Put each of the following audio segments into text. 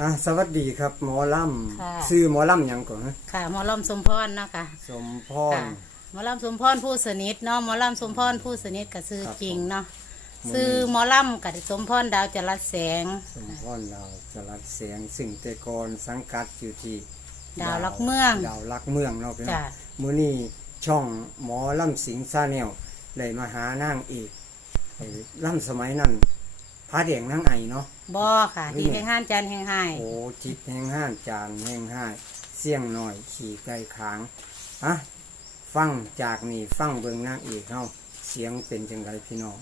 อะสวัสดีครับหมอลค่ะำซื้อหมอลำหยังก่อนนะค่ะหมอลำสมพรเนาะค่ะสมพค่ะรหมอลำสมพรผู้สนิทเนาะหมอลำสมพรผู้สนิทกับซื้อครับ จริงเนาะผมซื้อหมอลำกับสมพรดาวจรัสแสง สมพรเราจรัสเสียงสิ่งแต่ก่อนสังกัดอยู่ที่ดาวรักเมือง ดาวรักเมืองเนาะพี่น้อจ้ะ งมื้อนี้ช่องหมอลำสิงซาแนลเลยมาหานางเอกไอ้ลำสมัยนั้น พระเดียงนางไอเนาะบอค่ะ ที่แห่งห้านจันทร์แห่งไห้โอ้จิตแห่งห้านจานแห่งห้ายเสียงหน่อยขี่ไก่ขางอะฟังจากนี่ฟังเบิ่งนางเอกเฮาเสียงเป็นจังไดพี่น้อง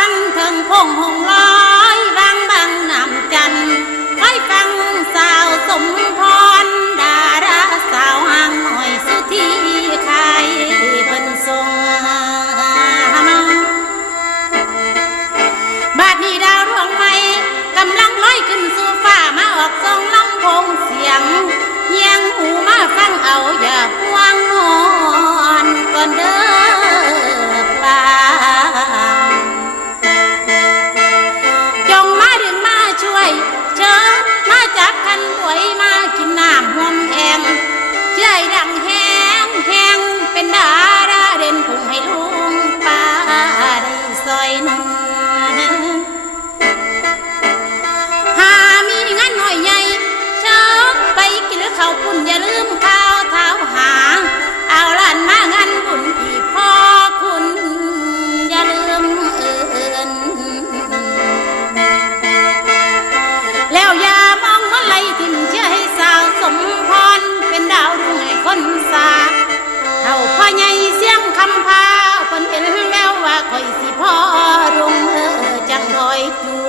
บันถึงพงหงลอยวางบางนำจันทร์คอยฟังสาวสมพร ดาราสาวห่างหน่อยสุธีใครเพิ่นทรงบาดนี้ดาวดวงใหม่กำลังลอยขึ้นสู่ฟ้ามาออกทรงลำโพงเสียงเยียงหูมาฟังเอาอย่าห่วงนอนก่อนเด้อ ง